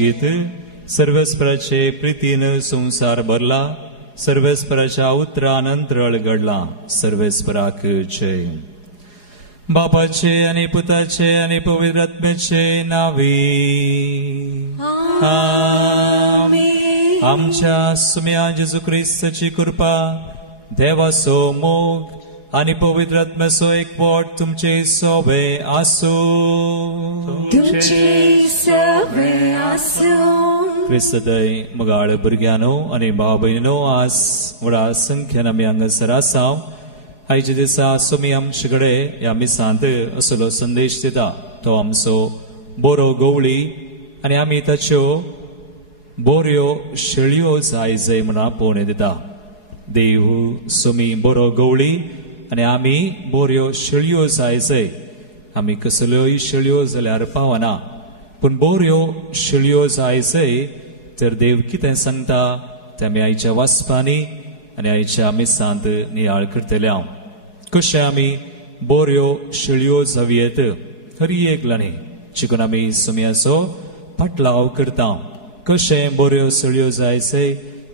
गीत सर्वस्पराचे प्रीतीनं संसार भरला, सर्वस्पराच्या उतरानंतर घडला, सर्वस्पराक जय. बापाचे आणि पुताचे आणि पवित्र आत्म्याचे नावे आमेन. आमच्या सुम्या जेजू ख्रिस्ताची कृपा, देवाचो मोग आणि पवित्र आत्म्याचो एकवट तुमचे सोबे आसो. क्रिस्तदय मगाळ भुरग्यानो आणि भाव भयणीनो, आज व्हडा संख्येन आमी हांगासर आसाव. आयच्या दिसा सुमी आमचे कडेन ह्या मिसांत असलो संदेश दिता. तो आमचो बरो गवळी आणि आमी ताच्यो बऱ्यो शेळयो जाय म्हणून पोवणे दिता. देव सुमी बरो गवळी आणि आमी बऱ्यो शेळयो जाय. आमी कसल्योय शेळयो जाल्यार पावना, पूण बऱ्यो शेळयो जाय तर देव कितें सांगता तें आमी आयच्या वाचपांनी आनी आयच्या मिसांत नियाळ करतले. हांव कशें आमी बऱ्यो शेळयो जावयेत खरी एकल्यानी चिकून आमी सुमयाचो पाटलाव करता. कशें बऱ्यो शेळयो जाय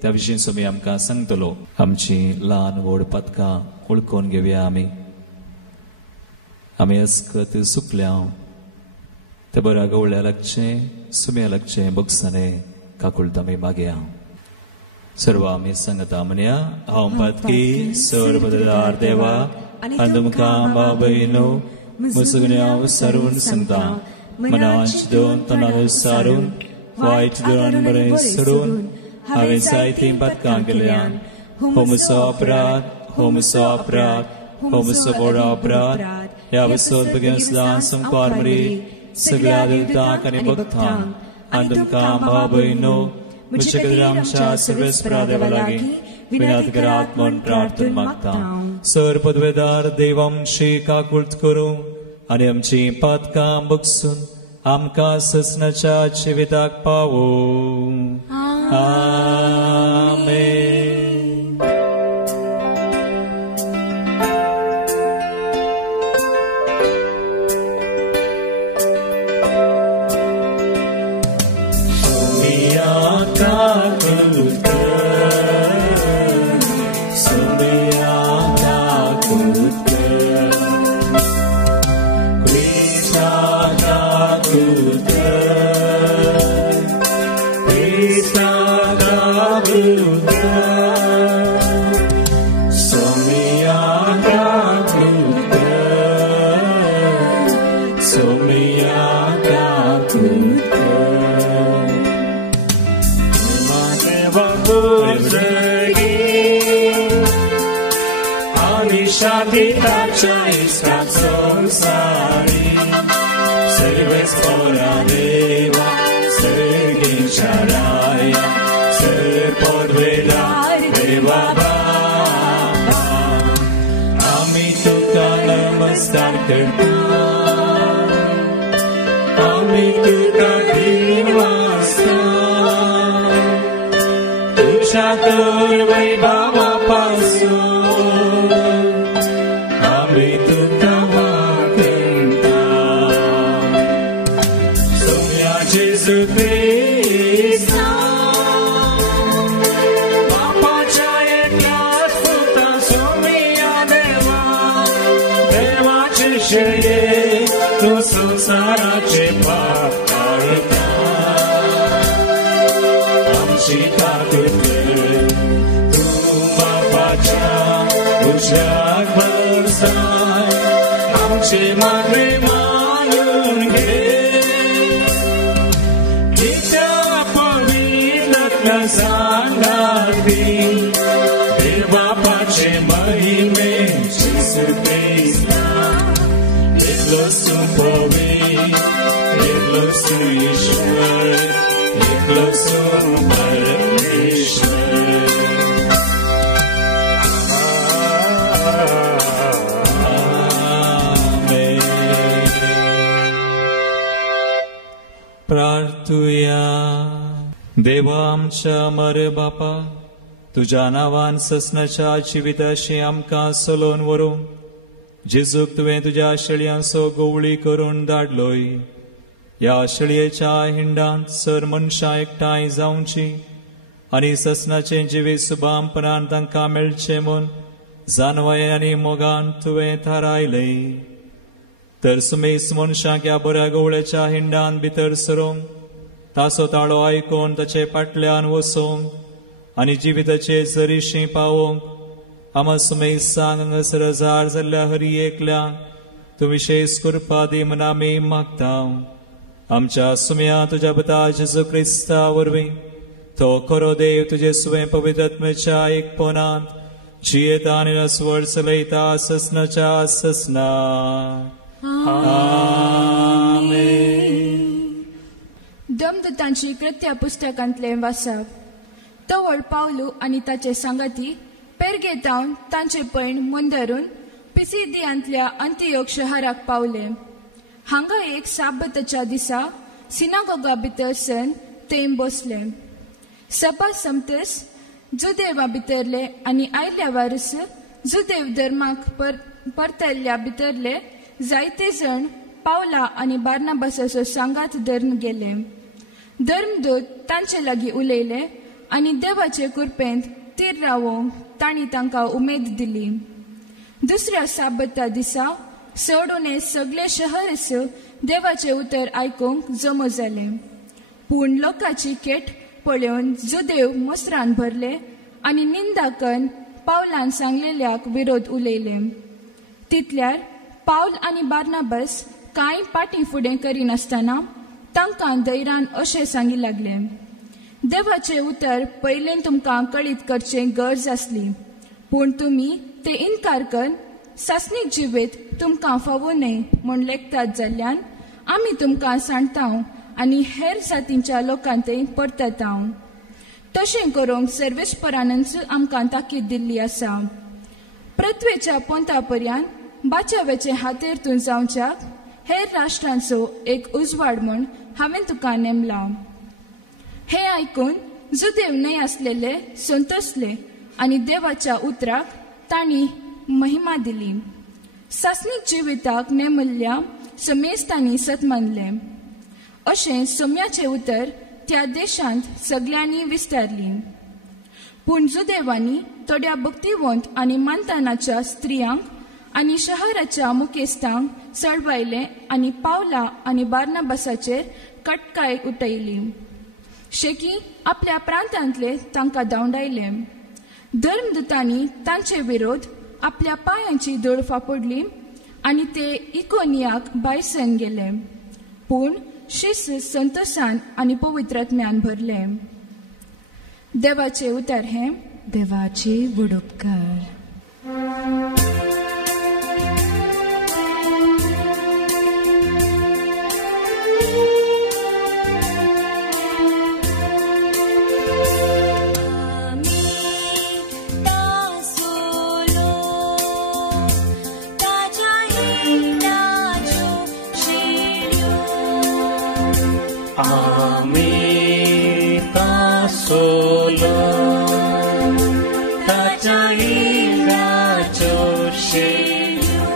त्या विशीं सुमी आमकां सांगतलो. आमची ल्हान व्हड पथकां वळखून घेवया. आमी अस्कत सुकल्या ते बऱ्या गवळ्या लागचें, सुम्या लागचें बगसाने काकुळटा आमी मागया. सर्व आमी सांगता म्हणया. हांव पातकी सर्वदार देवा आनी तुमकां भाव भयणो मुसगण्या सारून सांगता. मनांच दोन तोंडां सारून वायट दोन बरें सोडून हांवें जायतीं पथकां केल्यान होमचो अपराध, होमचो अपराध, होमचो व्हड अपराध ह्या वसत बेगीन सुद्दां संपार मरी सगळ्या देवतांक आनी भक्तांक आनी तुमकां भाव भयणो म्हजे खातीर आमच्या सर्वेस्परा देवा लागीं विनंती करात म्हूण प्रार्थना मागता. सर पदवेदार देव आमची काकुळट करूं आनी आमची पातकां बगसून आमकां ससनाच्या जिविताक पावो. आमेन. Krishna शांतीच्या इष्टात संसारी सर्वच पोरा देवा सर्गीच्या राया सर्वपदवेदार देवा बाबा आम्ही तुका नमस्कार करतो आम्ही तुका दिवासता तुझ्या तर वैभवापासून आम्ही तुका वागता सोम्या जेजू ख्रिस्ता बापाच्या एकल्याच पुता सोम्या देवा देवाचे शये तू संसाराचे पाप काढता आमची ताकद तू बापाच्या उजव्यात बसाय आमचे मागणे मानून घे तिच्या पवित्र सांगाती देव बापाचे महिमे जेजू ख्रिस्ता एकलोच तू पवित्र एकलोच तू ईश्वर एकलोच तू परमेश्वर प्रार्थूया देवा आमच्या अमर बापा तुझ्या नावान ससनाच्या जिविताशी आमकां सोलोवन व्हरूंक जेजूक तुवें तुज्या शेळयांचो गोवळी करून धाडलोय ह्या शेळयेच्या हिंडांत सर मनशां एकठांय जावची आनी ससनाचे जिवीत सुबामपणान तांकां मेळचें म्हूण जानवाय आनी मोगान तुवें थारायलें तर सुमेस मनशांक ह्या बऱ्या गवळ्याच्या हिंडांत भितर सरोंक ताचो ताळो आयकून ताचे फाटल्यान वचोंक आनी जिविताचे जरीशी पावोवंक आमा सुमेस सांग हांगासर जार जाल्ल्या हरी एकल्या तूं विशेष कृपा दी म्हूण आमी मागता आमच्या सुम्या तुज्या पुता जेजू क्रिस्ता वरवीं तो खरो देव तुजे सुवे पवित्र आत्म्याच्या एकपणांत जियेता आनी रसवड चलयता ससनाच्या ससना दमदूतांची कृत्या पुस्तकांतले वाचप तवळ पावलू आनी ताचे सांगाती पेरगेतावन तांचे पैण मुंदरून पिसिदियांतल्या अंतियोक शहराक पावले हांगा एक साबताच्या दिसा सिनागोगा भितर सन थंय बसले सभा समतस जुदेवा भितरले आनी आयल्या वारस जुदेव धर्माक परतल्ल्या भितरले जायते जण पावला आनी बार्नाबासाचो सांगात धरून गेले धर्मदूत तांचे लागीं उलयले आनी देवाचे कृपेंत तीर रावोवंक तांणी तांकां उमेद दिली दुसऱ्या साबता दिसा सोडून सगळे शहरस देवाचे उतर आयकूंक जमो जाले पूण लोकांची केट पळोवन जुदेव मोसरान भरले आनी निंदा करून पावलान सांगलेल्याक विरोध उलयले तितल्यार पावल आनी बार्नाबास कांय पाटी फुडें करिनासतना तांकां धैर्यान अशें सांगी लागले देवाचे उतर पयलें तुमकां कळीत करचें गरज आसली पूण तुमी ते इन्कार करून सासनीक जिवीत तुमकां फावूं न्हय म्हूण लेखतात जाल्ल्यान आमी तुमकां सांगता आनी हेर जातींच्या लोकांतय परतता तशें करूंक सर्वेस्परानच आमकां ताकीद दिल्ली आसा पृथ्वेच्या पोंता पर्यंत बाचाव्याचे हातेरतून जावच्याक हेर राष्ट्रांचो एक उजवाड म्हूण हांवें तुका नेमला हे आयकून जुदेव न्हय आसलेले संतोसले आनी देवाच्या उतराक तांणी महिमा दिली सासनीक जिविताक नेमल्ल्या समेस्तांनी सतमानले अशें सोम्याचे उतर त्या देशांत सगळ्यांनी विस्तारली पूण जुदेवांनी थोड्या भक्तिवंत आनी मानतानाच्या स्त्रियांक आनी शहराच्या मुखेस्तांक सळवायले आनी पावला आनी बार्नाबासाचेर कटकाय उठयली शेकी आपल्या प्रांतांतले तांकां धांवडायले धर्मदूतांनी तांचे विरोध आपल्या पांयांची धूळ फापडली आनी ते इकोनियाक भायसन गेले पूण शिस संतोषान आनी पवित्रात्म्यान भरले देवाचे उतर हे देवाची वडोपकार सोलो ताच्या इल्ल्याच्यो शेळयो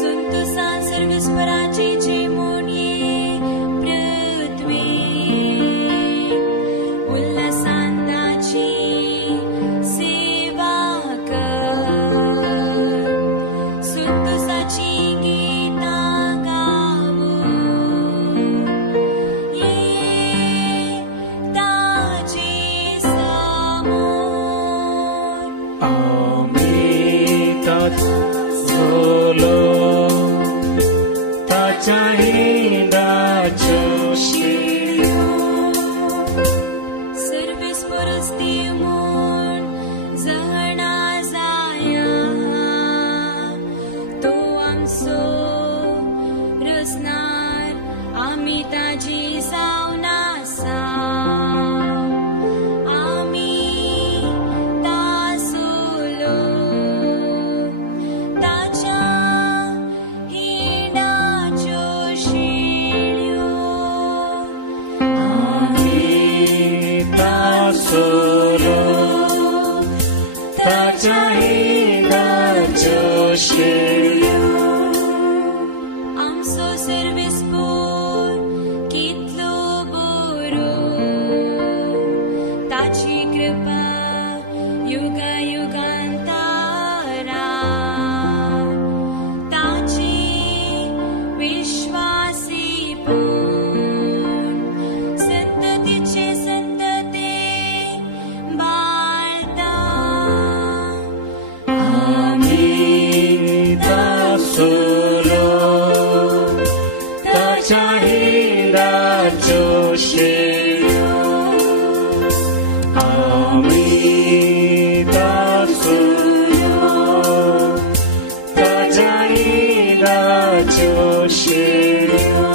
संतोषा सर्वेस्पराची जेमोणये पृथ्वी उल्हासांताची सेवा कर संतोषाची गीतां गावूं ये ताचे समोर आमी ताच सोलो ताच्या इल्ल्याच्यो शेळयो सर्वेस्परस देवून जळणा जाया तो आमचो रसनार आमी ताजी जावन आसा आमी तासोलो ताच्या हिणाच्यो शेळयो सोलो ताच्या इल्ल्याच्यो शेळयो आमचो सर्वेस्पूर कितलो बरो ताची कृपा युगा युगांतारा ताची विश्वासीपण संततीचे संतते बाळता आमी तासोलो ताच्या इल्ल्याच्यो शेळयो आमी तासोलो ताच्या इल्ल्याच्यो शेळयो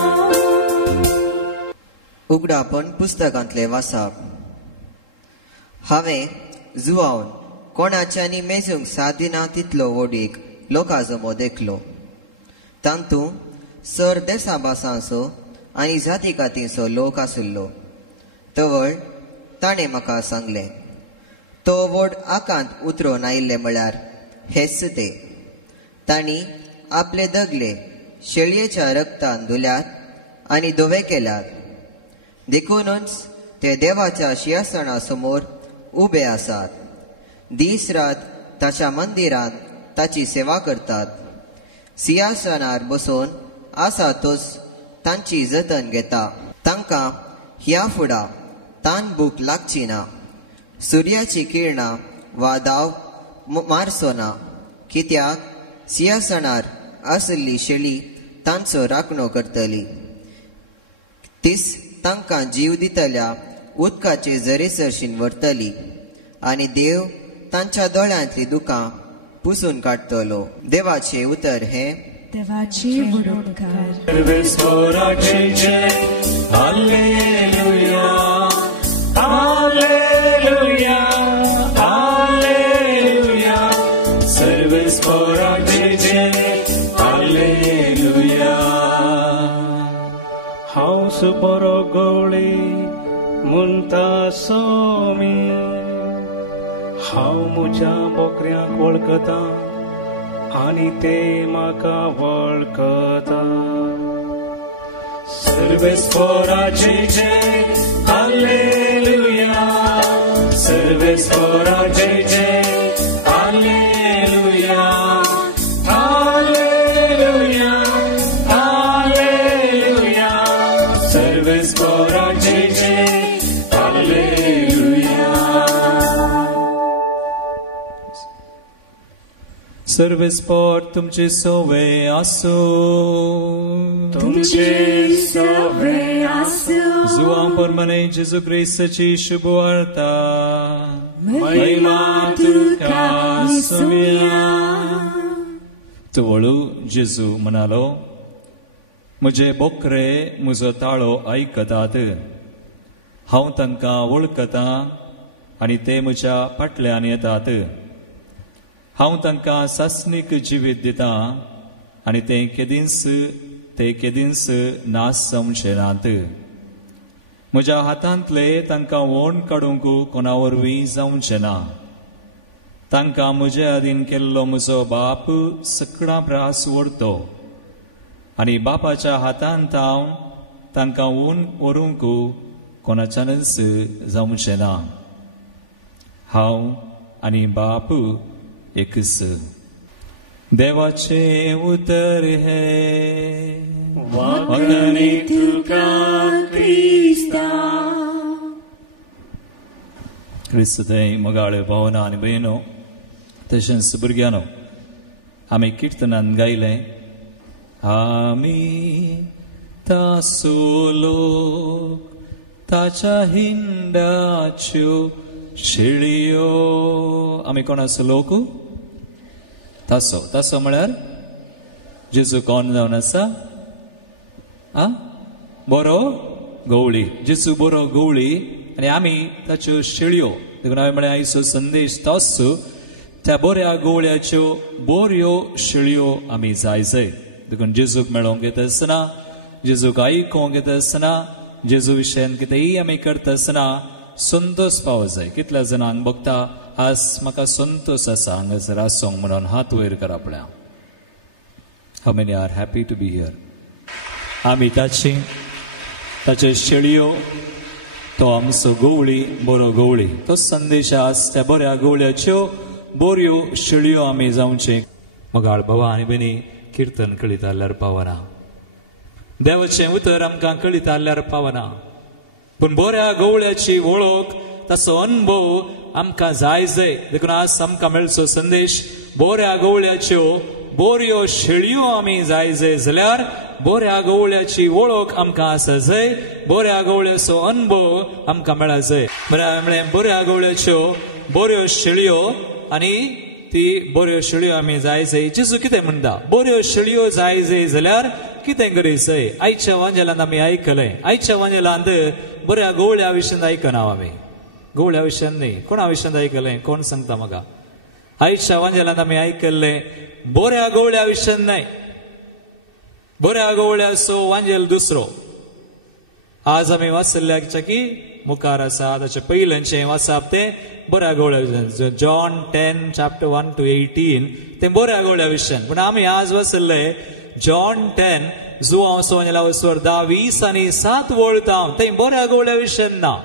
उगडापण पुस्तकांतले वाचप. हांवें जुवावन कोणाच्यानी मेजूंक सादिना तितलो वोडीक लोकां जमो देखलो. तांतूं सर देसाभासांचो आनी जातीकातींचो लोक आशिल्लो. तवळ ताणें म्हाका सांगलें, तो वोड आकांत उतरोवन आयिल्ले म्हळ्यार हेच ते. तांणी आपले दगले शेळयेच्या रक्तान धुल्यात आनी धवे केल्यात. देखूनच ते देवाच्या सिंहासना समोर उबे आसात. दीस रात ताच्या मंदिरांत ताची सेवा करतात. सिंहासनार बसून आसा तोच तांची जतन घेता. तांकां ह्या फुडां तान भूक लागची ना, सुर्याची किरणां वा दाव मारचो ना, कित्याक सिंहासनार आशिल्ली शेळी तांचो राखणो करतली. तीस तांकां जीव दितल्या उदकाचे झरीसरशीन व्हरतली आनी देव तांच्या दोळ्यांतली दुकां पुसून काडटलो. देवाचे उतर हे देवाची बरोबर सर्वेस्पराचे जय हालेलुया हालेलुया हालेलुया सर्वेस्पराचे जय हालेलुया. हांव बरो गवळी म्हणटा सोमी हांव म्हज्या बोकऱ्यांक वळखता आनी ते म्हाका वळखता. सर्वेस्पराचे जय हालेलुया सर्वेस्पराचे जय हालेलुया हालेलुया हालेलुया सर्वेस्पराचे जय हालेलुया. सर्वेस्पर तुमचे सोवे आसो तुमचे सवे आसो जुआं परमने जेजू क्रिस्ताची शुभ वार्ता महिमा तुका सुमिया. तो वळू जेजू म्हणालो, म्हजे बोकरे म्हजो ताळो आयकतात. हांव तांकां वळखतां आनी ते म्हज्या फाटल्यान येतात. हांव तांकां सासणीक जिवीत दितां आनी ते केदींच नास जावचे नात. म्हज्या हातांतले तांकां वोंड काडूंक कोणा वरवीं जावचें ना. तांकां म्हजे आदीन केल्लो म्हजो बाप सगळा प्रास व्हरतो आनी बापाच्या हातांत हांव तांकां व्हरूंक कोणाच्यानच जावचें ना. हांव आनी बाप एकच. देवाचें उतर हे वखणी तुका क्रिस्ता. क्रिस्तय मोगाळे भावना आनी भयणो, तशेंच भुरग्यानो, आमी किर्तनान गायलें, आमी तासो लोक ताच्या हिंडाच्यो शेळयो. आमी कोणाचो लोक? तासो. तासो म्हळ्यार जेजू कोण जावन आसा? बरो गवळी. जेजू बरो गवळी आनी आमी ताच्यो शेळयो. देखून हांवें म्हळें आयचो संदेश तोच, त्या बऱ्या गवळ्याच्यो बऱ्यो शेळयो आमी जाय. देखून जेजूक मेळोंक येता आसतना, जेजूक आयकोंक येता आसतना, जेजू विशयान कितेंय आमी करता आसतना संतोष पावो जाय. कितल्या जाणांक बघता आज म्हाका संतोष आसा हांगासर आसोंक म्हणून हात वयर करा पळया. How many are happy to be here. आमी ताच्यो शेळयो, तो आमचो गवळी, बरो गवळी. तो संदेश आज त्या बऱ्या गवळ्याच्यो बऱ्यो शेळयो आमी जावचे. मोगाळ भावा आनी भयणी, किर्तन कळीत आल्यार पावना, देवाचें उतर आमकां कळीत आल्यार पावना, पूण बऱ्या गवळ्याची वळख, ताचो अनुभव आमकां जाय. देखून आज आमकां मेळचो संदेश, बऱ्या गवळ्याच्यो बऱ्यो शेळयो आमी जाय जाल्यार बऱ्या गवळ्याची वळख आमकां आसा जाय, बऱ्या गवळ्याचो अनुभव आमकां मेळा जाय. म्हळ्यार बऱ्या गवळ्याच्यो बऱ्यो शेळयो आनी ती बऱ्यो शेळयो आमी जाय. जेजू कितें म्हणटा? बऱ्यो शेळयो जाय जाल्यार कितें करी जाय? आयच्या वांजेलांत आमी आयकलें, आयच्या वांजेलांत बऱ्या गवळ्या विशयान आयकना आमी. गवळ्या विशयान न्ही, कोणा विशयान आयकलें? कोण सांगता म्हाका? आयच्या वांजेलांत आमी आयकल्लें बऱ्या गवळ्या विशयान न्हय. बऱ्या गवळ्याचो वांजेल दुसरो. आज आमी वाचल्ल्या की मुखार आसा ताचे पयलेंचें वाचप तें बऱ्या गवळ्या विशयान. जॉन 10 chapter 1 to 18 तें बऱ्या गवळ्या विशयान. पूण आमी आज वाचल्लें जॉन 10 जुवांचो वांजेला वचोर 10, 20 आनी 7 वळता तें बऱ्या गवळ्या विशयान ना.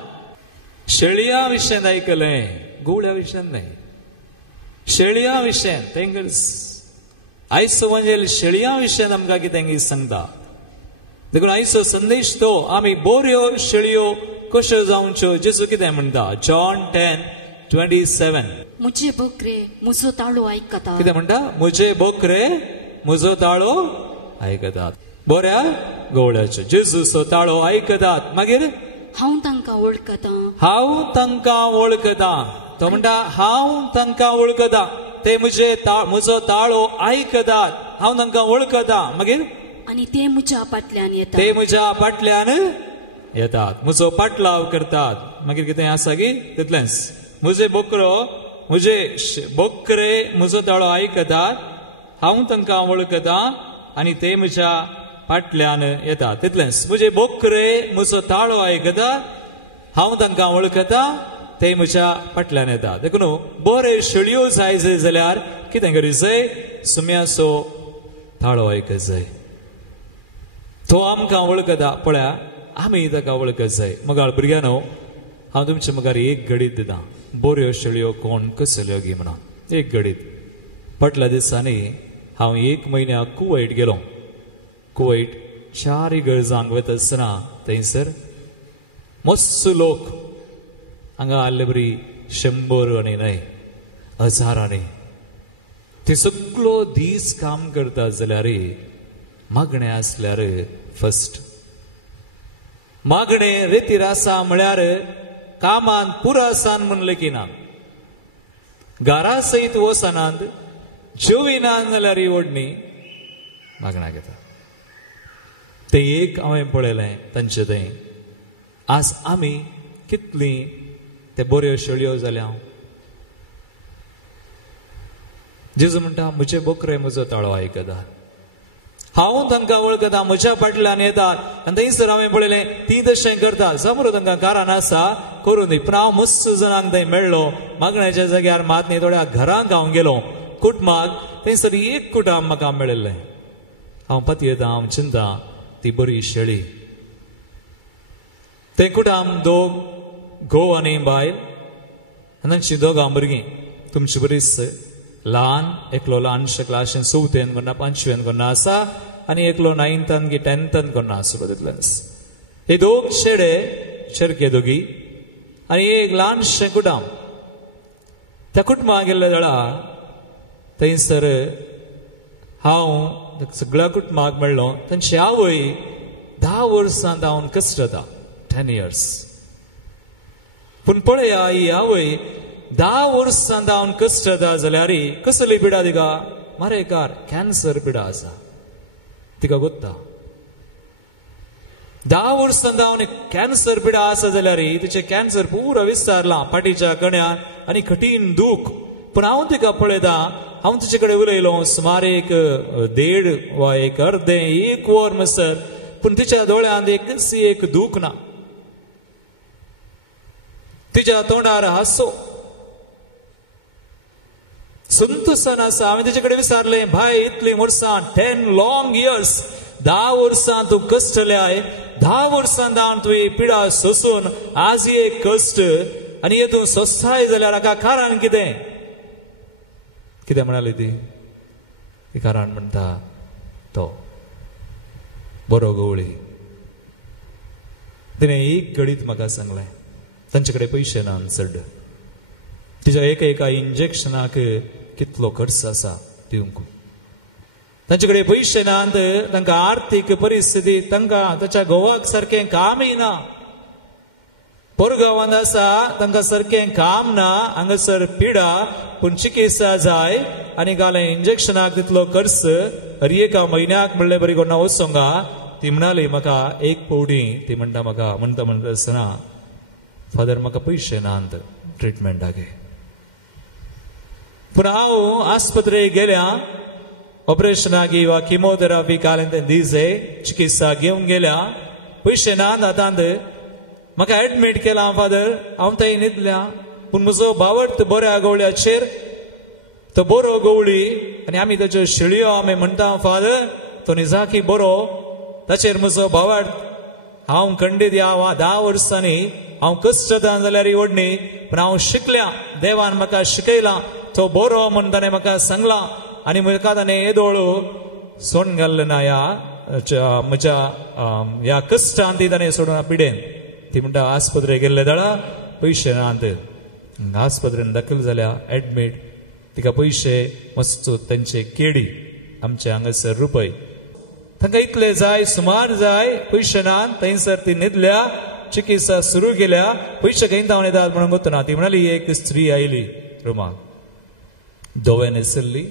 शेळया विशयान आयकलें, गवळ्या विशयान न्हय. शेळया विशयान तें आयचो वांजेल शेळया विशयान आमकां कितें सांगता. देखून आयचो संदेश तो, आमी बऱ्यो शेळयो कश्यो जावच्यो. जेजू कितें म्हणटा? जॉन 10:27 मुझे बोकरे मुजो ताळो आयकतात. कितें म्हणटा? मुझे बोकरे म्हजो ताळो आयकतात. बऱ्या गवळ्याच्यो जेजूचो ताळो आयकतात. मागीर हांव तांकां वळखतां, हांव तांकां वळखतां. तो म्हणटा हांव तांकां वळखतां. ते म्हजो ताळो आयकतात, हांव तांकां वळखतां. मागीर आनी ते म्हज्या फाटल्यान येतात. ते म्हज्या फाटल्यान येतात, म्हजो पाटलाव करतात. मागीर कितें आसा की तितलेंच. म्हजे बोकरे म्हजो ताळो आयकतात, हांव तांकां वळखतां आनी ते म्हज्या फाटल्यान येतात. तितलेंच. म्हजे बोकरे म्हजो ताळो आयकतात, हांव तांकां वळखतां, ते म्हज्या फाटल्यान येतात. देखून बरे शेळयो जाय जाल्यार कितें करूं जाय? सुम्याचो ताळो आयकूंक जाय. तो आमकां वळखता. पळया, आमी ताका वळखत जाय. मोगाळ भुरग्यानो, हांव तुमच्या मुखार एक घडीत दितां. बऱ्यो शेळयो कोण कसल्यो गी म्हणून. एक घडीत. फाटल्या दिसांनी हांव 1 म्हयन्याक कुवैट गेलो. कुवैट 4 इगर्जांक वता आसतना थंयसर मस्त लोक हांगा आल्ले बरी 100 आनी न्हय, हजारांनी. ते सगळो दीस काम करतात जाल्यार मागणें आसल्यार फस्ट. मागणें रेतीर आसा म्हळ्यार कामान पुरो आसान म्हणलें की ना. घरा सयत वचनात, जेविनात जाल्यार ओडणी मागण्याक येता. तें एक हांवें पळयलें तांचे थंय. आज आमी कितलीं ते बऱ्यो शेळयो जाल्या. जेजू म्हणटा म्हजे बोकरे म्हजो ताळो आयकता. हांव तांकां वळखता, म्हज्या फाटल्यान येतात आनी थंयसर हांवें पळयलें ती तशें करता. समोर तांकां कारण आसा करून दी. पूण हांव मस्त जाणांक थंय मेळ्ळो मागण्याच्या जाग्यार. मात न्ही थोड्या घरांक हांव गेलो कुटुंबाक. थंयसर एक कुटाम म्हाका मेळिल्लें. हांव पती येता, हांव चिंता ती बरी शेळी. ते कुटाम दोग घोव आनी बायल आनी तांची दोगां भुरगीं. तुमची बरीच ल्हान, एकलो ल्हानशे क्लासीन 4थेन कोन्ना 5वेन कोन्ना आसा आनी एकलो 9थान की 10थान कोन्ना आसा तितलेंच. हे दोग शेडे शेरके दोगी आनी एक ल्हानशें कुटाम. त्या कुटुंबाक गेल्ले वेळा थंयसर हांव सगळ्या कुटुंबाक मेळ्ळो. तांची आवय 10 वर्सां जावन कश्ट जाता, 10 years. पूण पळया ही आवय 10 वर्सां जावन कश्ट जाता जाल्यार कसली पिडा तिका? मारेकार कॅन्सर पिडा आसा तिका गोत्ता. 10 वर्सां जावन कॅन्सर पिडा आसा जाल्यार तिचे कॅन्सर पुरो विस्तारला फाटीच्या कण्यान आनी कठीण दूख. पूण हांव तिका पळयता, हांव तिचे कडेन उलयलो सुमार एक 1.5 वा एक अर्दे 1 वर म्हणसर. पूण तिच्या दोळ्यांत एक दूख ना, तिच्या तोंडार हांसो संतोषान आसा. हांवें तिचे कडेन विचारलें, भाय इतली वर्सां 10 long years 10 वर्सां तूं कश्टल्याय, 10 वर्सां जावन तुवें पिडा सोसून आज एक कश्ट आनी हेतून सोंसताय जाल्यार हाका कारण कितें? कितें म्हणाली ती कारण म्हणटा तो बरो गवळी. तिणें एक घडीत म्हाका सांगलें तांचे कडेन पयशे ना चड. तिच्या एका इंजेक्शनाक कितलो खर्च आसा दिवंक. तांचे कडेन पयशे नात, तांकां आर्थीक परिस्थिती, तांकां ताच्या घोवाक सारकें कामय ना. पोरगांवांत आसा तांकां सारकें काम ना, हांगासर पिडा. पूण चिकित्सा जाय आनी घालें इंजेक्शनाक तितलो खर्च. एका म्हयन्याक म्हणलें बरी कोणा वचोंगा. ती म्हणाली म्हाका एक पवडी. ती म्हणटा म्हाका म्हणटा आसतना, फादर म्हाका पयशे नात ट्रिटमेंटाक. पूण हांव आस्पत्रेक गेल्या ऑपरेशनाक वा किमोथेरापी कालें तें दिसे चिकित्सा घेवंक गेल्या. पयशे नात आतांत. म्हाका एडमीट केलां फादर. हांव थंय न्हिदल्या. पूण म्हजो भावट बऱ्या गवळ्याचेर, तो बरो गवळी आनी आमी ताच्यो शेळयो आमी म्हणटा फादर तो निजाकी बरो. ताचेर म्हजो भावट. हांव खंडीत या 10 वर्सांनी हांव कश्ट जाता जाल्यार व्हडणी. पूण हांव शिकल्या, देवान म्हाका शिकयला तो बरो म्हूण ताणें म्हाका सांगलां. आनी म्हाका ताणें येदोळू सोडून घाल्लें ना म्हज्या ह्या कश्टान ती ताणें सोडून पिडेन. ती म्हणटा आस्पत्रेक गेल्ले दळा पयशे नात. आस्पत्रेन दाखल जाल्या एडमीट. तिका पयशे मस्त तांचे केडी आमचे हांगासर रुपय. तांकां इतले जाय, सुमार जाय, पयशे नात. थंयसर ती न्हिदल्या. चिकित्सा सुरू केल्या. पयशे खंय जावन येतात म्हणून गोतना. ती म्हणाली एक स्त्री आयली रुमाक, धवे न्हेसल्ली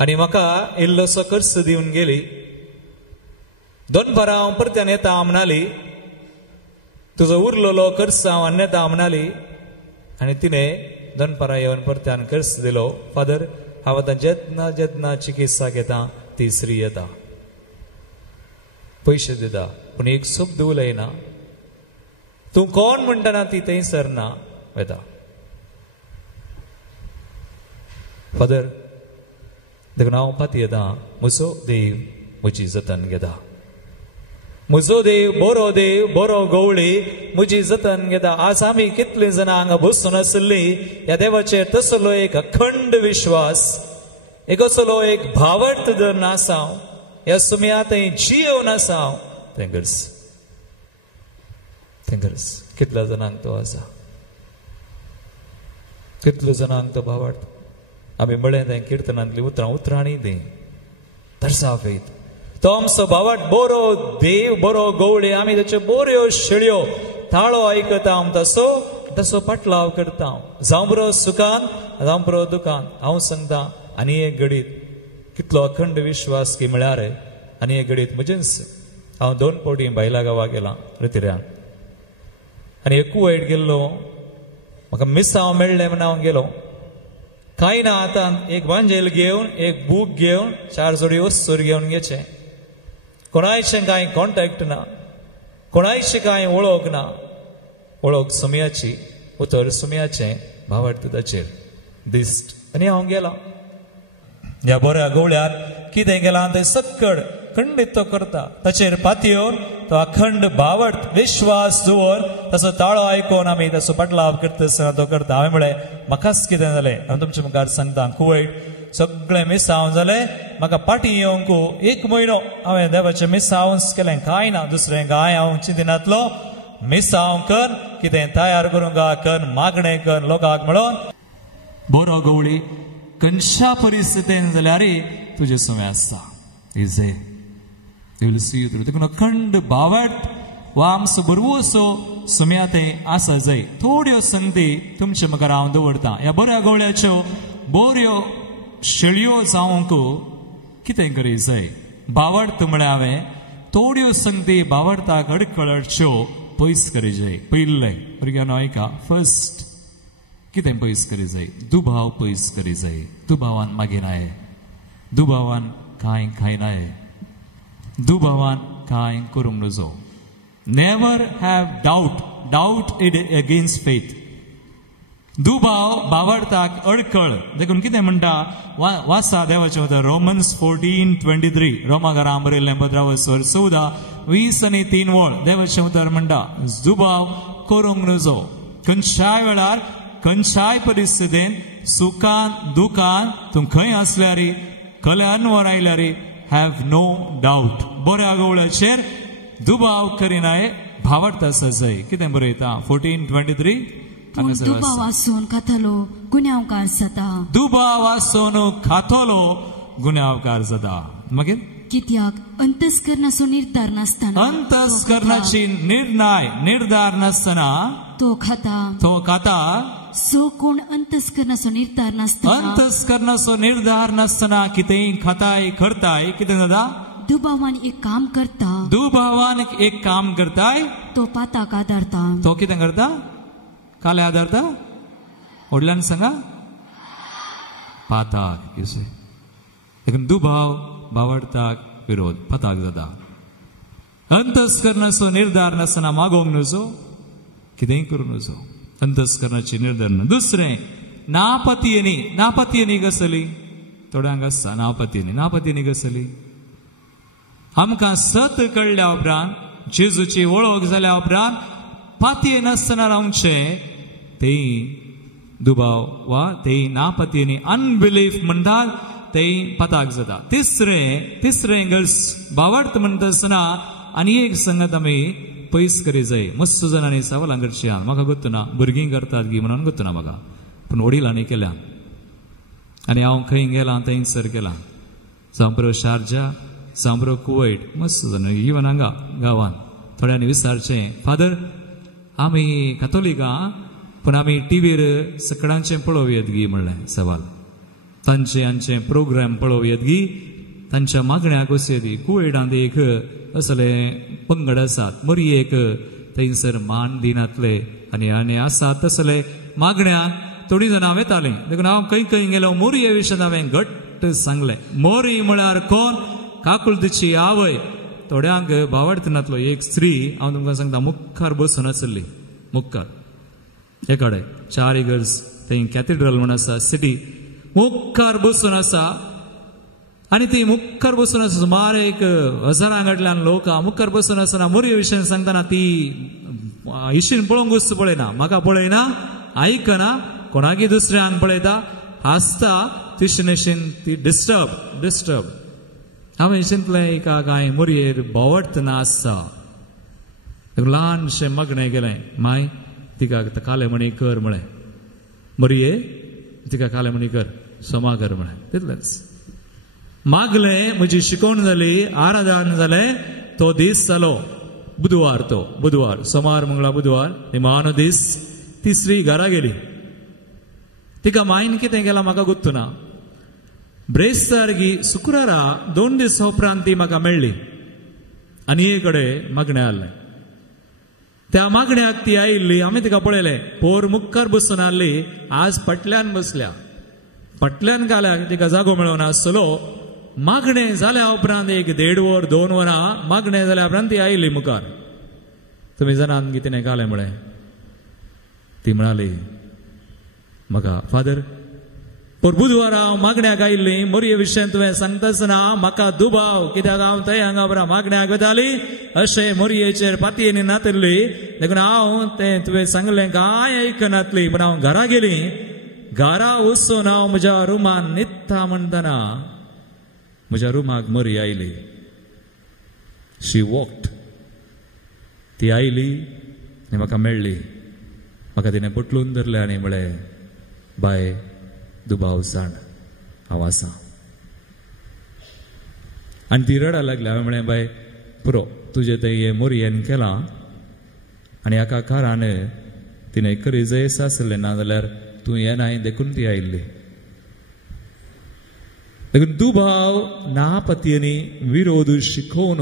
आनी म्हाका इल्लोसो खर्च दिवन गेली. 2 वरां हांव परत्यान येता म्हणाली. तुजो उरलेलो खर्च हांव येता म्हणाली. आनी तिणें 2 वरां येवन परत्यान खर्च दिलो. फादर हांव आतां जेतना चिकित्सा घेता ती स्त्री येता, पयशे दिता, पूण एक शब्द उलयना. तूं कोण म्हणटना ती थंयसर ना येता. फादर देखून हांव पाती येता. म्हजो देव म्हजी जतन घेता. म्हजो देव बरो गवळी म्हजी जतन घेता. आज आमी कितलीं जाणां हांगा बसून आसलीं ह्या देवाचेर तसलो एक अखंड विश्वास, एक असलो एक भावट जर नासाव ह्या सुमयात जियो नासाव तें गरज कितल्या जाणांक तो आसा, कितल्या जाणांक तो भावट. आमी म्हळें तें किर्तनांतली उतरांनी ती दर्सा फेत. तो आमचो भावट बरो देव, बरो गवळी. आमी ताच्यो बऱ्यो शेळयो ताळो आयकता. तसो पाटलाव करता. जावं बरो सुखान जावं बरो दुखान. हांव सांगता आनी एक घडीत कितलो अखंड विश्वास की म्हळ्यार आनी एक घडीत म्हजेंच. हांव 2 फावटी बायला गांवा गेलां रितिऱ्यान आनी एकू वायट गेल्लो. म्हाका मिसांव मेळ्ळें म्हण हांव गेलो. काही ना आता एक भांजेल घेऊन एक बूक घेऊन 4 जोडी वस्तूर घेऊन घ्यायचे कोणाचे काही कॉन्टॅक्ट ना कोणाचे काही ओळख ना ओळख सुमयाची उतर सुमयाचे भावार्थ ताचेर दिस्ट आनी हांव गेला ह्या बऱ्या गवळ्यात कितें गेला ते सक्कड खंडीत तो करता ताचेर पातयेवन तो अखंड भावार्थ विश्वास दवर तसो ताळो आयकोन आमी तसो पाटलाव करता तो करता हांवें म्हळें म्हाकाच कितें जालें हांव तुमच्या मुखार सांगता कुवैट सगळें मिसांव जालें म्हाका पाटी येवंकू 1 म्हयनो हांवें देवाचें मिसांव केलें कांय ना दुसरें कांय हांव चिंतिनातलो मिसांव कर कितें तयार करूंक कर मागणें कर लोकांक म्हणून बरो गवळी खंयच्या परिस्थितीन जाल्यार तुजे समय आसता इजे यू विल सी थ्रू देखून अखंड भावार्थ वा आमचो बरोसो समय ते आसा जाय थोड्यो संगती तुमच्या मुखार हांव दवरतां ह्या बऱ्या गवळ्याच्यो बऱ्यो शेळयो जावंक कितें करी जाय भावार्थ म्हळ्यार हांवें थोड्यो संगती भावार्थाक अडखळच्यो पयस करी जाय पयलें भुरग्यांनो आयका फर्स्ट कितें पयस करी जाय दुबाव पयस करी जाय दुबावान मागिनाय दुबावान कांय खायनाय दुबावान कांय करूंक नजो never have doubt it against faith दुबाव भावार्थाक अडखळ देखून कितें म्हणटा वाचा देवाचें उतर रोमन्स 14:23 रोमाकारां बरयल्लें 15:14 20 आनी 3 वळ देवाचें उतर म्हणटा दुबाव करूंक नजो खंयच्याय वेळार खंयच्याय परिस्थितीन सुखान दुखान तूं खंय असल्यार कल्याण वर आयल्यार हॅव नो डाऊट बऱ्या गवळ्याचेर दुबाव करिनाय भावार्थ आसा जाय कितें बरयता 14:23 दुबाव आसून खातलो गुन्यांवकार जाता दुबाव आसून खातलो गुन्यांवकार जाता मागीर कित्याक अंतस्करणाचो निर्धार नासतना अंतस्करणाची निर्धार नासतना तो खाता सो कोण अंतस्करणाचो निर्धार नासतना कितेंय खाताय करताय कितें जाता दुबावान एक काम करताय तो पाताक आदारता तो कितें करता काले आदारता व्हडल्यान सांगा पाताक देखून दुबाव भावार्थाक विरोध पाताक जाता अंतस्करणाचो निर्धार नासतना मागोंक नजो कितेंय करूं नजो अंतस्करणाची निर्धार ना दुसरें नापतियेनी कसली थोड्यांक आसता नापतियेनी कसली आमकां सत कळ्ळ्या उपरांत जेजूची वळख जाल्या उपरांत पातये नासतना रावचें ते दुबाव वा ते नापतियेनी अनबिलीफ म्हणटात ते पाताक जाता तिसरें गर्स भावार्थ म्हणटा आसतना आनी एक संगत आमी पयस करी जाय मस्त जाणांनी सवालां करची म्हाका गोत्तुना भुरगीं करतात गी म्हणून गोत्तुना म्हाका पूण वडिलांनी केल्या आनी हांव खंय गेलां थंयसर केलां जावं शारजा जावं कुवैट मस्त जाणां इवन हांगा गांवांत थोड्यांनी विचारचें फादर आमी कातोलिका पूण आमी टीव्हीर सकाळचें पळोवया गी म्हणलें सवाल तांचे प्रोग्राम पळोवया गी तांच्या मागण्याक वचया कुवैटांत एक असले पंगड आसात मरयेक थंयसर मान दिनातले आनी आसात तसले मागण्याक थोडी जाणां येतालीं देखून हांव खंय गेलो मोरये विशयान हांवें घट्ट सांगलें मोरी म्हळ्यार कोण काकुळतीची आवय थोड्यांक भावार्थनातलो एक स्त्री हांव तुमकां सांगता मुखार बसून आसली मुखार एकाडे 4 इगर्स थंय कॅथेड्रल म्हूण आसा सिटी मुखार बसून आसा आनी ती मुखार बसून आसा सुमार एक 1000 कडल्यान लोक मुखार बसून आसतना मोरये विशयान सांगतना ती इशीन पळोवंक वस्त पळयना म्हाका पळयना आयकना कोणाकी दुसऱ्यांक पळयता हांसता तिशेन ती डिस्टर्ब हांवें चिंतलें एका कांय मोरयेर भावार्थना आसता ल्हानशें मागणें केलें माय तिका काले मणी कर म्हळें मोरये तिका काले मणी कर सोमा कर म्हळें तितलेंच मागलें म्हजी शिकोवण जाली आराधन जालें तो दीस जालो बुधवार सोमार मंगळार बुधवार निमाणो दीस तिसरी घरा गेली तिका मायन कितें केलां म्हाका गुर्तुना ब्रेस्तार गी शुक्रारा 2 दीस उपरांत ती म्हाका मेळ्ळी आनी एक कडेन मागणें आहलें त्या मागण्याक ती आयिल्ली हांवें तिका पळयलें पोर मुखार बसून आहली आज फाटल्यान बसल्या फाटल्यान काल्याक तिका जागो मेळनासलो मागणें जाल्या उपरांत 1-1.5 वर 2 वरां मागणें जाल्या उपरांत ती आयली मुखार. तुम्ही जाणान कितें कालें म्हळें? ती म्हणाली म्हाका फादर पर बुधवार हांव मागण्याक आयिल्ली मोरये विशयी तुवें सांगतासतना म्हाका दुबाव कित्याक हांव थंय हांगा बरा मागण्याक वताली अशें मोरयेचेर पातयेनी नातरली देखून हांव तें तुवें सांगलें कांय आयकनातली. पण हांव घरा गेली. घरा वचून हांव म्हज्या रुमान न्हिदता म्हणटना म्हज्या रुमाक मोरी आयली. शी वॉक्ड. ती आयली आनी म्हाका मेळ्ळी. म्हाका तिणें पटलून धरलें आनी म्हळें बाय दुबाव जाण हांव आसां. आनी ती रडा लागली. हांवें म्हळें बाय पुरो तुजें तें हें मोरयेन केलां आनी हाका कारान तिणें खरी जयस आसलें ना जाल्यार तूं येनाय देखून ती आयिल्ली. देखून दुबाव नापतयेनी विरोध शिकोवन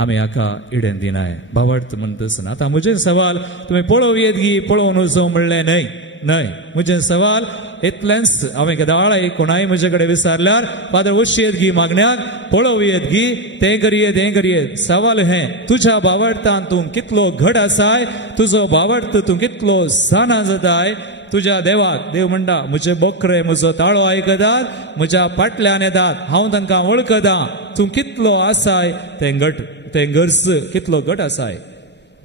आमी हाका इडेन दिनाय. भावार्थ म्हणटसना आतां म्हजें सवाल तुवें पळोव येदगी पळोवन वचो म्हणलें न्हय न्हय. म्हजें सवाल इतलेंच. हांवें केदाळ कोणाय म्हजे कडेन विचारल्यार फादर वच येदगी मागण्याक पळोव येदगी तें करिये. सवाल हें तुज्या भावार्थान तूं कितलो घट आसाय. तुजो भावार्थ तूं कितलो जाणा जाताय. तुज्या देवाक देव म्हणटा म्हजे बोकरे म्हजो ताळो आयकतात म्हज्या फाटल्यान येतात हांव तांकां वळखता. तूं कितलो आसाय तें गरज कितलो घट आसाय.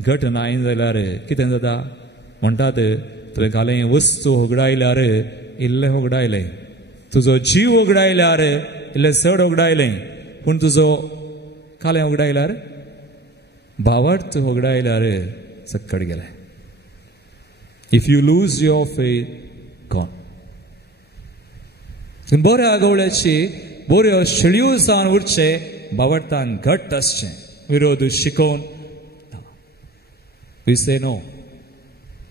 घट नाय जाल्यार कितें जाता म्हणटात तुवें कालें वस्तू होगडायल्यार इल्लें होगडायलें. तुजो जीव होगडायल्यार इल्लें चड होगडायलें. पूण तुजो कालें होगडायल्यार भावार्थ होगडायल्यार सक्कड गेलें. If you lose your faith, gone. बऱ्या गवळ्याची बऱ्यो शिळयो जावन उरचे भावार्थान घट्ट आसचें. विरोध शिकोवन we say no.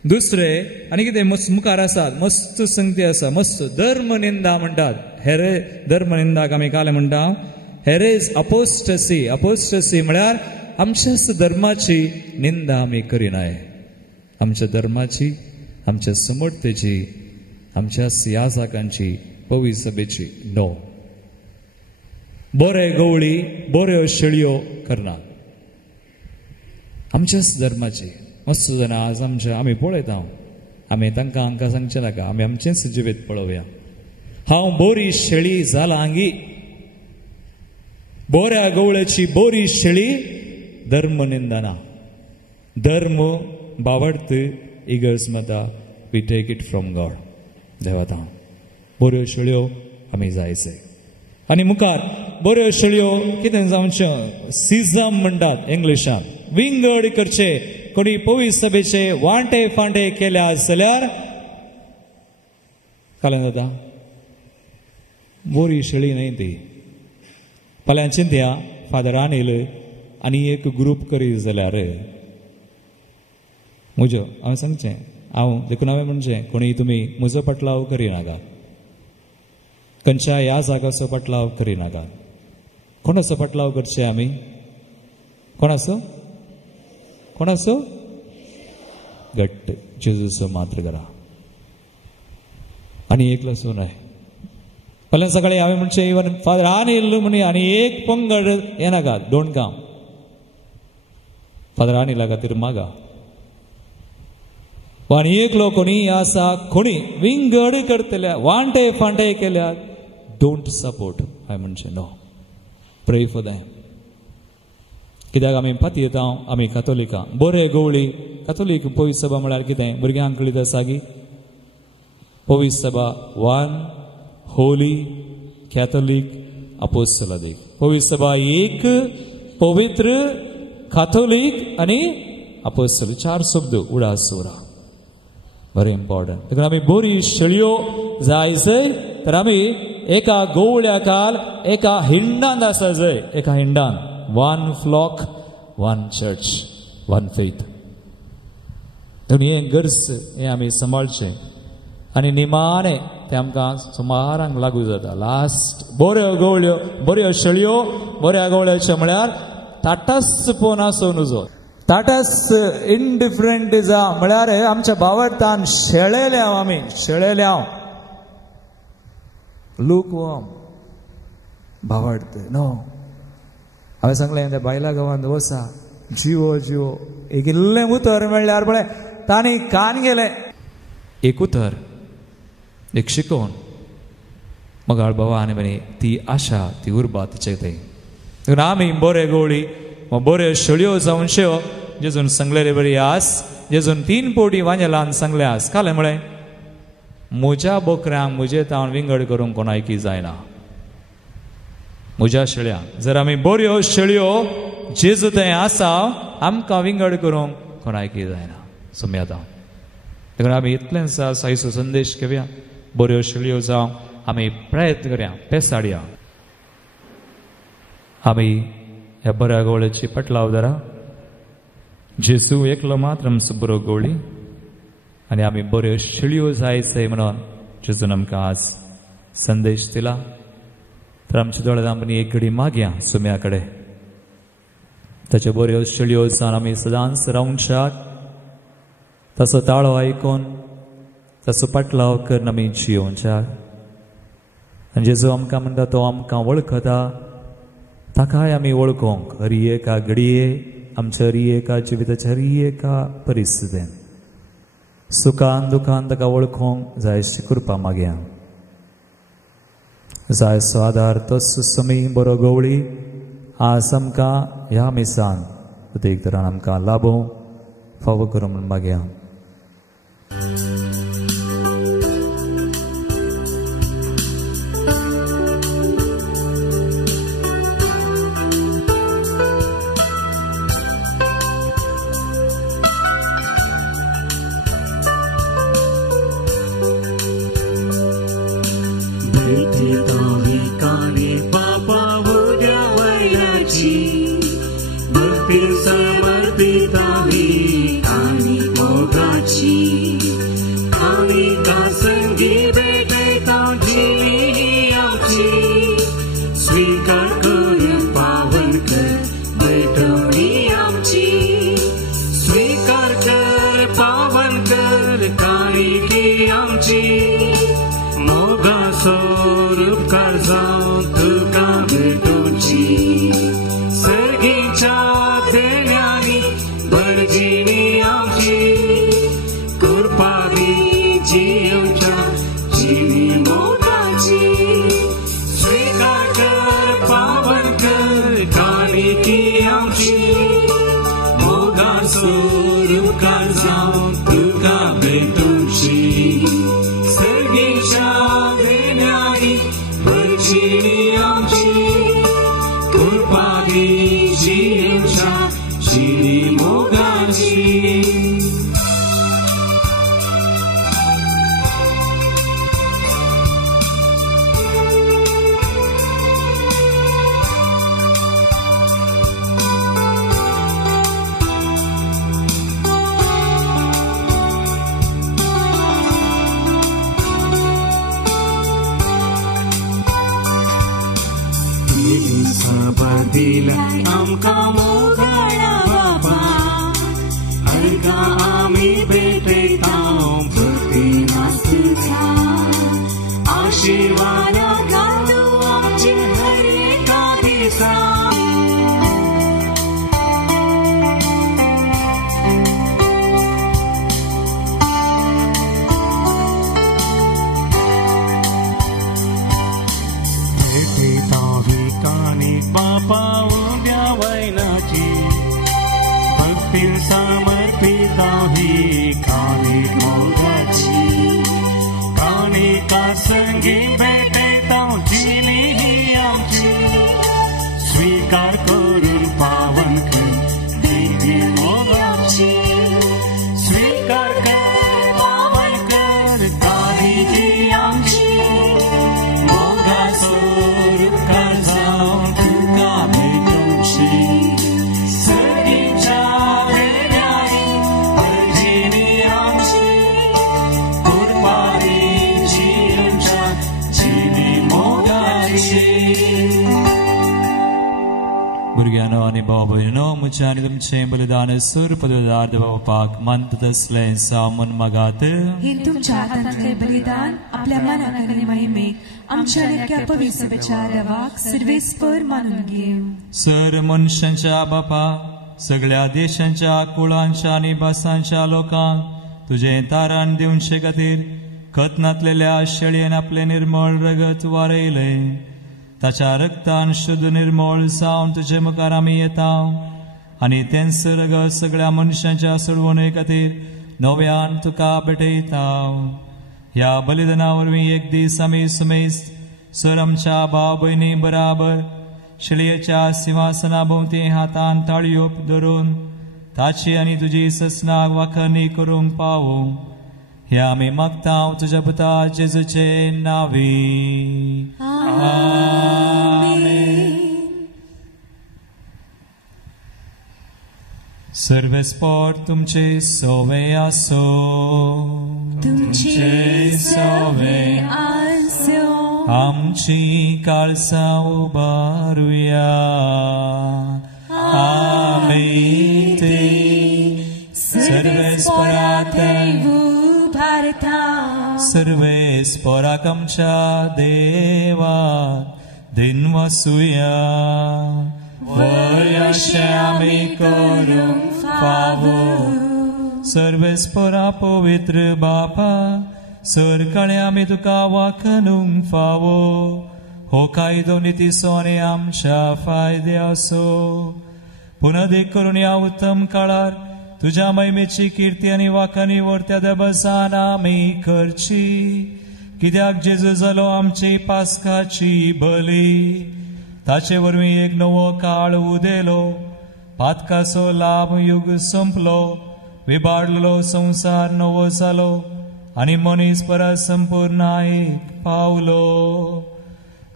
दुसरे आनी कितें मुखार आसात मस्त संगती आसा मस्त धर्म निंदा म्हणटात. हेरे धर्म निंदाक आमी काले म्हणटा हेरेज अपोस्टसी. अपोस्टसी म्हळ्यार आमच्याच धर्माची निंदा आमी करिनाय. आमच्या धर्माची आमच्या समर्थतेची आमच्या याजकांची पवित्र सभेची नो. बरे गवळी बऱ्यो शेळयो करना आमच्याच धर्माची. मस्त जाणां आज आमच्या आमी पळयता आमी तांकां हांकां सांगचें नाका आमी आमचेंच जिवीत पळोवया. हांव बरी शेळी जाला हांगी बऱ्या गवळ्याची बरी शेळी धर्म निंदना. धर्म भावार्थ इगर्स मता we take it from God. देवाता बऱ्यो शेळयो आमी जायचे. आनी मुखार बऱ्यो शेळयो कितें जावचें सिजम म्हणटात इंग्लिशान. विंगड करचे. कोणी पवित्र सभेचे वांटे फांटे केल्या जाल्यार कालें जाता बरी शेळी न्हय ती. फाल्यां चिंतया फादरान येयले आनी एक ग्रूप करीत जाल्यार म्हजो हांवें सांगचें हांव देखून हांवें म्हणचें कोणी तुमी म्हजो पटलाव करिनाका. खंयच्या ह्या जागाचो पटलाव करिनाका. कोणाचो पटलाव करचे आमी? कोणाचो? कोणाचो? घट्ट जेजूचो मात्र करा. आनी एकलो न्हय. फाल्यां सकाळीं हांवें म्हणचें इवन फादरान येयल्लो म्हणी आनी एक पंगड येनाका. Don't come. फादरान येयल्या खातीर मागा. पण एकलो कोणी आसा कोणी विंगड करतल्या वांटे फांटे केल्यार डोंट सपोर्ट. हांवें म्हणचें नो. प्रे फॉर देम. कित्याक आमी पातयेता आमी कातोलिकां बरे गवळी कातोलीक पवित्र सभा म्हळ्यार कितें भुरग्यांक कळीत आसा की पवित्र सभा वन होली कॅथोलीक अपोस्तोलिक. पवित्र सभा एक पवित्र काथोलीक आनी अपोस्तोलिक 4 शब्द उडा सोरा. Very important. देखून आमी बरी शेळयो जायचय तर आमी एका गवळ्या काल एका हिंडांत आसा जाय. एका हिंडांत one flock one church one faith. देखून हें गरज हें आमी सांबाळचें आनी निमाणें तें आमकां सुमारांक लागू जाता. लास्ट बऱ्यो गवळ्यो बऱ्यो शेळयो बऱ्या गवळ्याच्यो म्हळ्यार ताटस पोवन आसूं नजो. ताटस इंडिफरंट जा म्हळ्यार आमच्या भावार्थान शेळयल्या आमी शेळयल्या. lukewarm. भावाडते नो हांवें सांगलें त्या बायला गांवांत वसा जिवो जिवो एक इल्लें उतर म्हणल्यार पळय तांणी कान गेले एक उतर एक शिकोवन मगाळ बाबा आनी म्हणे ती आशा ती उर्बा तिचे थंय आमी बरे गवळी बऱ्यो शेळयो जावन शेव जेजून सांगलेले बरी आस जेजून 3 पोटी वांजेलान सांगले आस काले म्हळें म्हज्या बोकऱ्यांक म्हजे तावन विंगड करूंक कोणायकी जायना म्हज्या शेळ्यांक जर आमी बऱ्यो शेळयो जेजू थंय आसा आमकां विंगड करूंक कोणायकी जायना सो आतां देखून आमी इतलेंच सायचो संदेश घेवया बऱ्यो शेळयो जावं आमी प्रयत्न करया पेसाडया आमी ह्या बऱ्या गवळ्याची पटलाव धरा जेजू एकलो मात्र आमचो बरो गवळी आनी आमी बऱ्यो शेळयो जायचे म्हणून जेजून आमकां आज संदेश दिला तर आमच्या दोळ्यांत आमी एक घडी मागया सुम्या कडेन ताच्यो बऱ्यो शेळयो जावन आमी सदांच रावूंक ताचो ताळो आयकून ताचो पटलाव करून आमी जियोवच्याक आनी जेजू आमकां म्हणटा तो आमकां वळखता ताकाय आमी वळखूंक हर एका घडये आमच्या हर एका जिविताच्या हर एका परिस्थितीन सुखान दुखान ताका वळखूंक जाय अशी कृपा मागया जाय असो आदार तोच समी बरो गवळी आज आमकां ह्या मिसान प्रत्येक तरान आमकां लाभो फावो करूं म्हूण मागया भुरग्यानो आनी भाव भयणीनो म्हजें आनी तुमचें बलिदान सूर पदार्थ पावपाक मंत तसलें सामून मागात. हे तुमच्या हातांतले बलिदान आपल्या मनाक आनी महिमेक आमच्या नेमक्या पवित्र विचारावाक सर्वेस्पर मानून घेव. सर मनशांच्या बापा सगळ्या देशांच्या कुळांच्या आनी भासांच्या लोकांक तुजें तारण दिवचे खातीर खतनातलेल्या शेळयेन आपले निर्मळ रगत वारयलें. ताच्या रक्तान शुद्ध निर्मळ जावन तुजे मुखार आमी येता आनी तेंच रगत सगळ्या मनशांच्या सोडवणे खातीर नव्यान तुका भेटयता. ह्या बलिदाना वरवीं एक दीस आमी सुमेस्त सर आमच्या भाव भयणी बराबर शेळयेच्या सिंहासना भोवती हातान ताळयो धरून ताची आनी तुजी ससनाक वाखणी करूंक पावो. हे आमी मागता तुज्या पुता जेजूचे नांवी. सर्वेस्पर तुमचे सोवे आसो. तुमचे सोवे आसो. आमची काळसां उबारुया. आमीन. सर्वेस्परांत सर्वेस्पराक आमच्या देवा दिनवासुया. वर्षे आमी करूंक फावो. सर्वेस्परा पवित्र बापा सरकाळे आमी तुका वाखणूंक फावो. हो कायदो नितीसो आनी आमच्या फायदे असो. पुनः देख करून या उत्तम काळार तुझ्या महिमेची कीर्ती आनी वाखणी वर्त्या दबसान आमी करची. कित्याक जेजू जालो आमची पास्काची बली. ताचे वरवीं एक नवो काळ उदेलो. पातकाचो लाभ युग संपलो. विबाडलेलो संसार नवो जालो आनी मनीस परत संपूर्णायेक पावलो.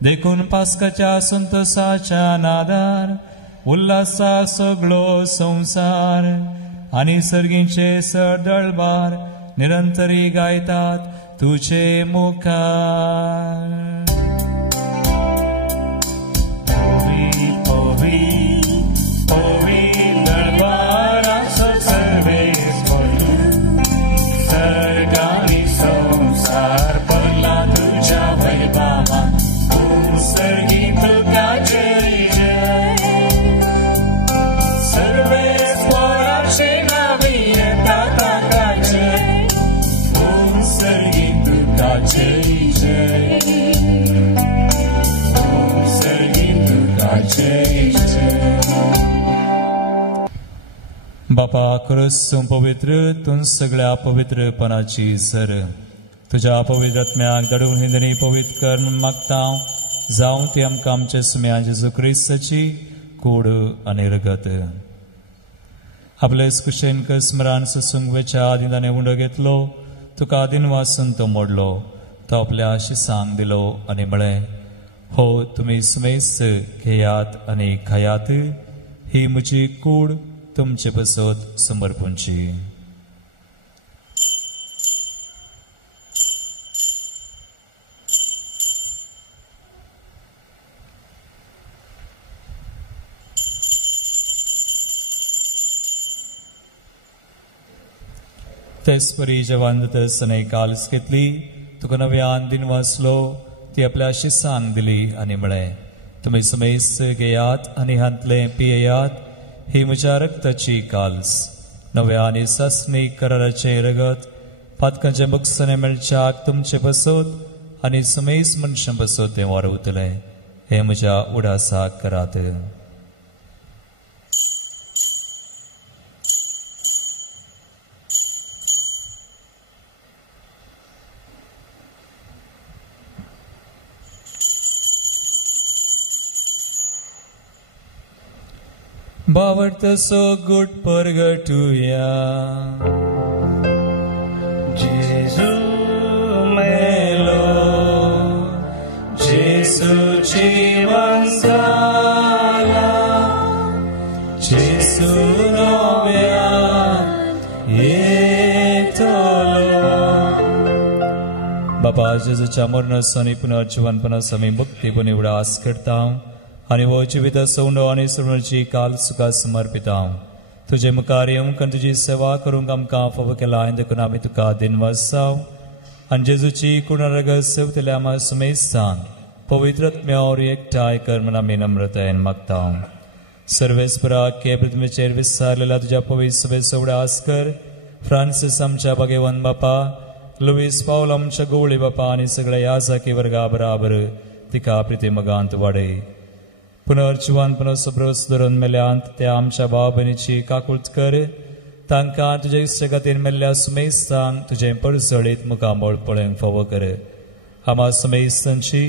देखून पास्काच्या संतोषाच्या नादार उल्हासाक सगळो संसार आनी सर्गींचे सरदळबार निरंतरी गायतात तुझे मुखार. बापा खरंच पवित्र तूं सगळ्या पवित्रपणाची सर. तुझ्या पवित्र आत्म्याक दडून हिंदनी पवित्र कर मागता. जावं ती आमकां आमच्या सुम्या जेजू क्रिस्ताची कूड आनी रगत. आपले कुशेन स्मरण ससूंक वेच्या आदी ताणें उंडो घेतलो. तुका आदीन वासून तो मोडलो. तो आपल्या शिसांक दिलो आनी म्हळें, हो तुमी सुमेस्त घेयात आनी खायात. ही म्हजी कूड तुमचे पसत समर्पणची. तेच परी जेवान तसने काल्स घेतली. तुका नव्यान दिन वाचलो. ती आपल्या शिसांक दिली आनी म्हळें, तुमी सुमेस्त घेयात आनी हांतले पियेयात. ही म्हज्या रक्ताची काल्स नव्या आनी ससनी कराराचे रगत पातकांचे मुखसने मेळच्याक तुमचे पसत आनी सुमेस मनशां पसत ते वारवतले. हे म्हज्या उडासाक करात. बावट सो गुड परगटुया. जेजू मेलो, जेजू जीवन जाला, जेजू नव्यान येतलो. बापा जेजूच्या मरणास आनी पुनर्जीवनपणास आमी भक्तीपणे उडास करता आणि वो जिवित सौंड आणि सर्वांची काल सुखा समर्पिता तुझे मुखार येऊन तुझी सेवा करूंक आमकां फावो केला देखून आमी तुका दिनवासाव आणि जेजूची कुणारग सेवतल्या आमा समेस्तान पवित्रत्म्यावर एकठांय कर म्हण आमी नम्रतायेन मागता सर्वेस्परा के पृथ्वीचेर विस्तारलेला तुझ्या पवित्र सभे सोवडा आस्कर फ्रांसिस आमच्या भगवान बापा लुईस पावल आमच्या गवळी बापा आणि सगळ्या याजाकी वर्गा बराबर तिका प्रिती मगांत वाडय पुनर्जीवन पुनर्सब्रस धरून मेल्यांत त्या आमच्या भाव भयणीची काकुळट कर तांकां तुजे इश्टगतीन मेल्ल्या समेस्तांक तुजें परसळीत मुखामोळ पळोवंक फावो कर आमा समेस्तांची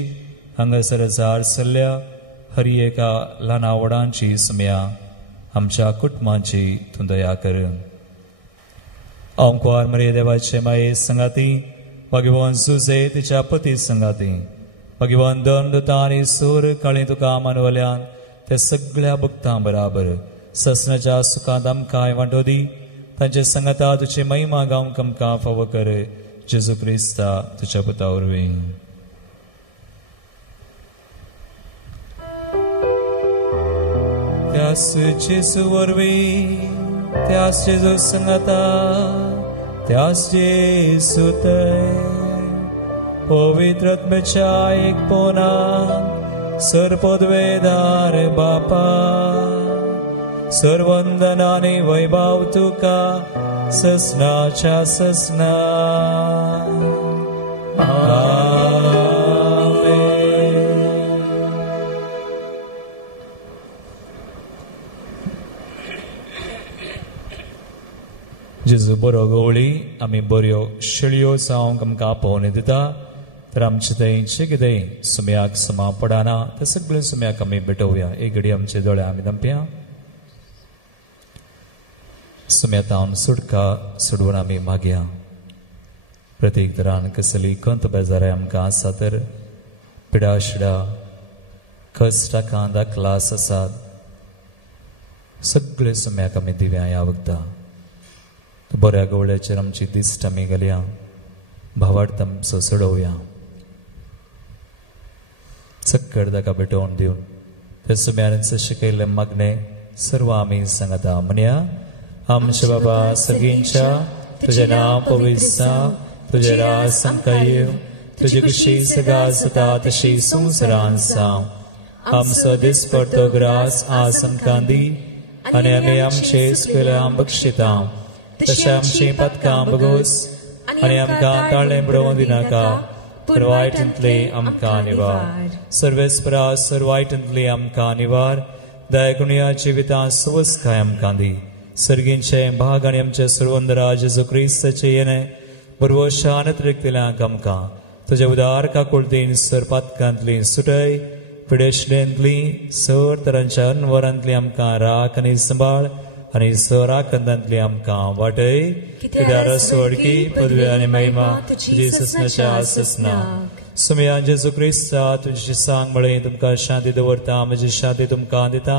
हांगासर जार सल्ल्या हरी एका ल्हाना व्हडांची समेया आमच्या कुटुंबाची तूं दया कर ओंकार मरे देवाचे माये संगाती भगवान सुजे तिच्या पती संगाती भगवान दंडता आणि सूर काळी तुका मानवल्यान ते सगळ्या भक्तां बराबर ससनाच्या सुखांत आमकां वांटो दी तांचे संगता तुजी महिमा गावंक आमकां फावो कर जेजू क्रिस्ता तुज्या पुता वरवीं त्यास जेजू वरवीं त्यास जेजू संगता त्यास जेजू थंय पवित्रत्म्याच्या एक पोना सरपदवेदार बापा सर्वंदनाने वैभव तुका ससनाच्या ससना जेजू बरो गवळी आमी बऱ्यो शिळयो जावंक आमकां पोवणी दिता तर आमचे थंयचे कितें सुम्याक समा पडना ते सगळे सुम्याक आमी भेटोवया एक घडी आमचे दोळे आमी दंपया सुम्यातावन सुटका सोडून आमी मागया प्रत्येक तरान कसली खंत बेजाराय आमकां आसा तर पिडा शिडा कश्टां दाखलास आसात सगळे सुम्याक आमी दिव्या ह्या वखदां बऱ्या गवळ्याचेर आमची दिश्ट आमी घालया भावार्थ आमचो सोडोवया सक्कड ताका भेटोवन दिवन ते सुम्यान शिकयल्ले मागणे सर्व आमी सांगता म्हणया आमचे बाबा सगळींच्या तुझे नाव पवित्र तुझे राज आमकां येव तुजी खुशी सदां जाता तशी संवसारांत जावं आमचो दिसपडटो ग्रास आज आमकां दी आनी आमी आमचे इश्टांक बक्षिता तशें आमची पातकां बगोस आनी आमकां ताळें बुडोवंक दिनाका पर वायटांतली आमकां निवार सर्वेस्परा सर्व वायटांतली आमकां निवार दयागुणया जिवितां सुवस्काय आमकां दी सर्गींचे भाग आनी आमचे सर्वंदरा जेजू क्रिस्ताचे येणे बरवो शानत रिक्तिल्यांक आमकां तुजे उदार काकुळटीन सर पातकांतली सुटय पिडेशडेंतली सर तरांच्या अनवरांतली आमकां राख आनी सांबाळ आनी सराखंदांतली आमकां वाटय कित्यार सोडकी पदवी आनी महिमा तुजी ससनाच्या ससना सुमया जेजू क्रिस्ता तुजी सांग म्हळें तुमकां शांती दवरता म्हजी शांती तुमकां दिता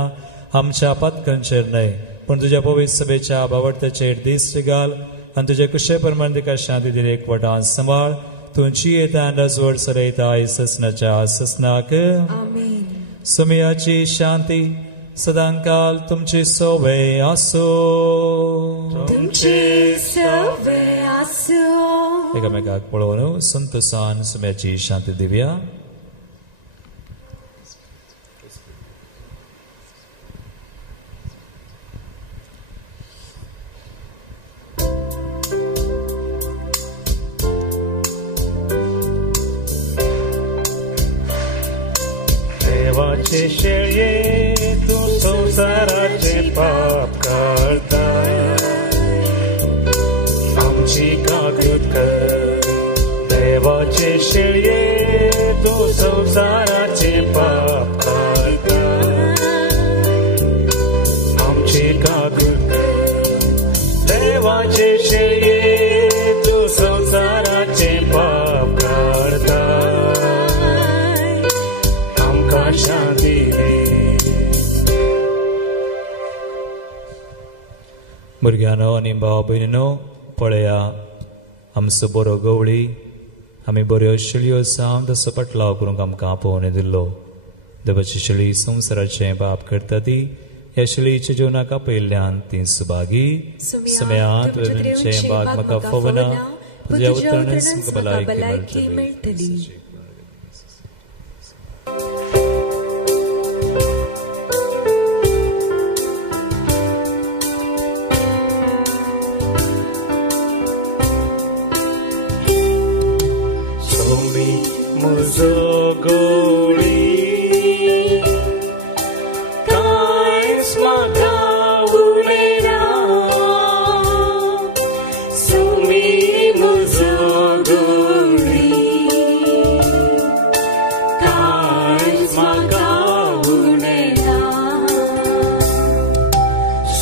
आमच्या पातकांचेर न्हय पूण तुज्या पवित्र सभेच्या भावार्थाचेर दिश्ट घाल आनी तुजे कुशे प्रमाण तिका शांती दिली एकवटान सांबाळ तुमची येता राजवड सरयता ससनाच्या ससनाक सुमयाची शांती सदांकाल तुमची सोबे आसो एकामेकाक पळोवन संतोषान सुम्याची शांती दिवया देवाचे शेळये तू संसाराचे पाप काढता आमची काकूत कर देवाचे शेळये तू संसाराचे पाप काढता आमची काकूत कर देवाचे शेळये तू संसाराचे पाप काढता आमकां शांती भुरग्यानो आनी भाव भयणीनो पळया आमचो बरो गवळी आमी बऱ्यो शिळयो सावन तसो पटलाव करूंक आमकां पोवणी दिल्लो देवाची शेळी संवसाराचें पाप करता ती ह्या शेळीच्या जेवणाका पयल्यान ती सुभागी समयांत वेवींचें भाग म्हाका फवना तुज्या उतरानच म्हाका भलायकी मेळटली. म्हजो गोळी कांयच म्हाका उरलेना सोमी म्हजो गोळी कांयच म्हाका उरलेना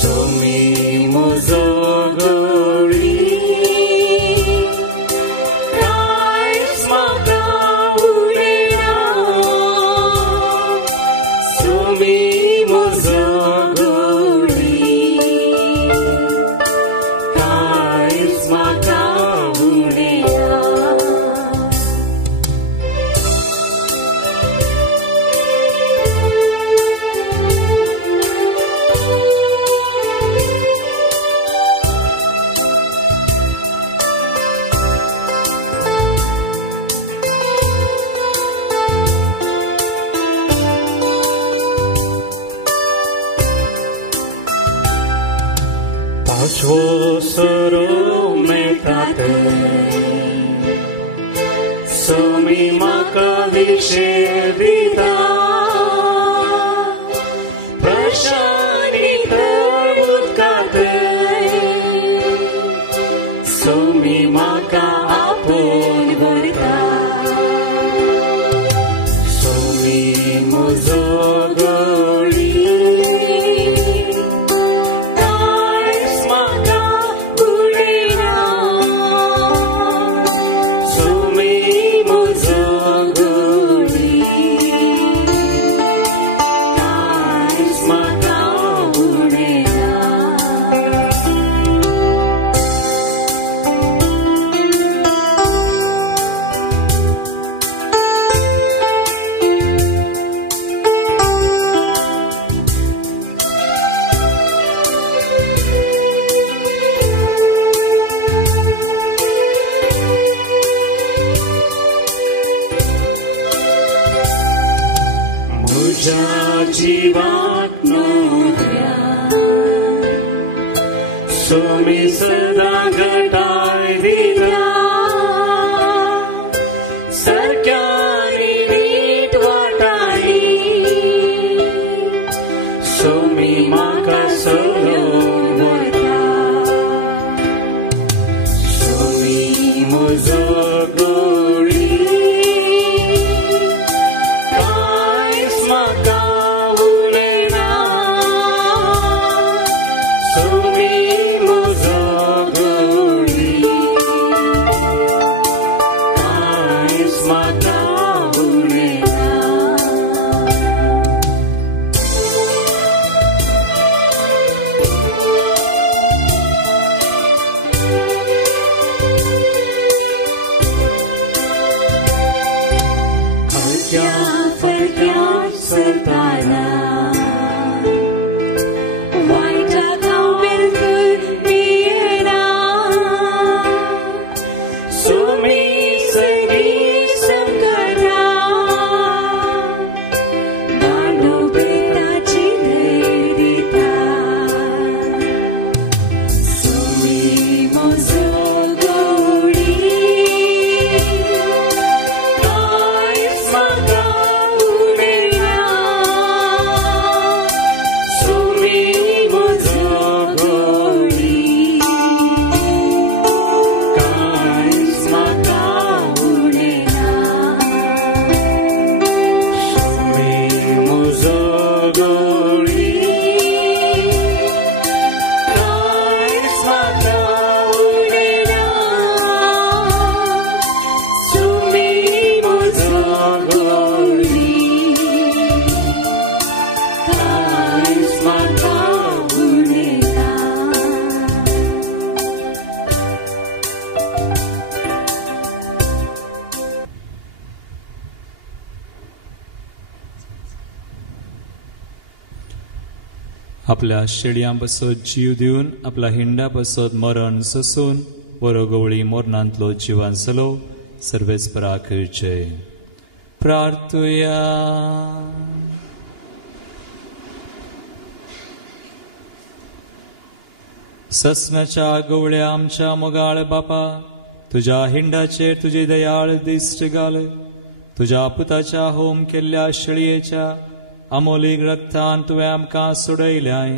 सोमी म्हजो गोळी कांयच म्हाका Soro metate Somi maka vishevita Prashanita utkate Somi maka apun vorita Somi mozo Somi sada ghatai dila sarkyani neet watali Somi maka solon vata Somi mozo gori kais maka ulena Somi mozo आपल्या शेडयां पासत जीव दिवन आपल्या Honda पासत मरण सोसून बरो गवळी मरणांतलो जिवांचलो सर्वेस्परा करचे. प्रार्थुया. ससनाच्या गवळ्या आमच्या मोगाळ बापा, तुझ्या हिंडाचेर तुझे दयाळ दिश्ट घाल. तुझ्या पुताच्या होम केल्ल्या शेळयेच्या अमोलीक रक्तान तुवें आमकां सोडयल्याय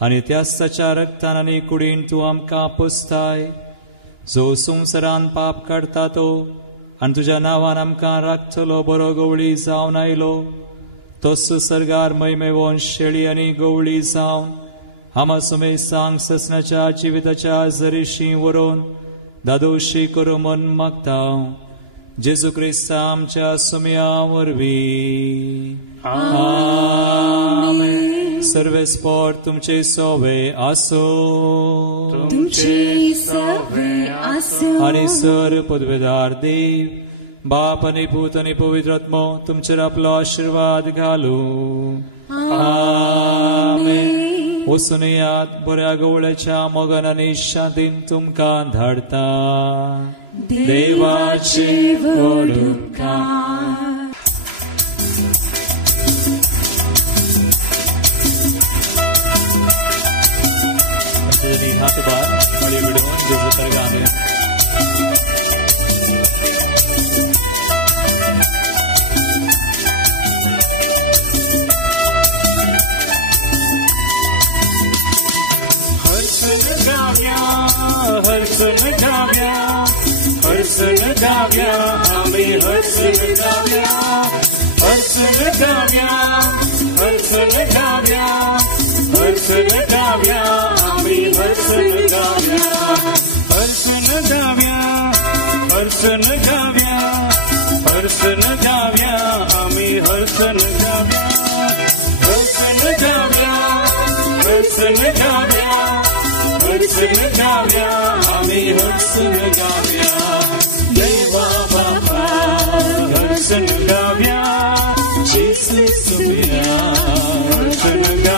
आनी त्याच्या रक्तान आनी कुडीन तूं आमकां पोसताय. जो संवसारान पाप काडटा तो आनी तुज्या नांवान आमकां राखतलो बरो गवळी जावन आयलो. तोच सर्गार मैमेवोन शेळी आनी गवळी जावन आमा सुमेसांग ससनाच्या जिविताच्या जरीशी व्हरून दादोशी करूं म्हूण मागता. जेजू क्रिस्त आमच्या सुमया वरवीं. आमेन. सर्वेस्पर तुमचे सोवे आसो. आणि सर पदवेदार देव बाप आनी पूत आनी पवित्र आत्मो तुमचेर आपलो आशीर्वाद घालू. आमेन. वचून यात बऱ्या गवळ्याच्या मोगान आनी शांतीन तुमकां धाडता. देवाचे व्हड उपकार. हाथ बार बड़ी विडोन जेजू तरगाने. हर्षन गाव्या, हर्षन गाव्या, हर्षन गाव्या, आम्ही हर्षन गाव्या, हर्षन गाव्या, हर्षन गाव्या, हर्षन गाव्या, आम्ही हर्षन गाव्या, हर्षन गाव्या, हर्षन गाव्या, हर्षन गाव्या, आम्ही हर्षन गाव्या, हर्षन गाव्या, हर्षन गाव्या, हर्षन गाव्या, आम्ही हर्षन गाव्या. देवा बापा हर्षन गाव्या, येशू सुमया हर्षन गाव्या.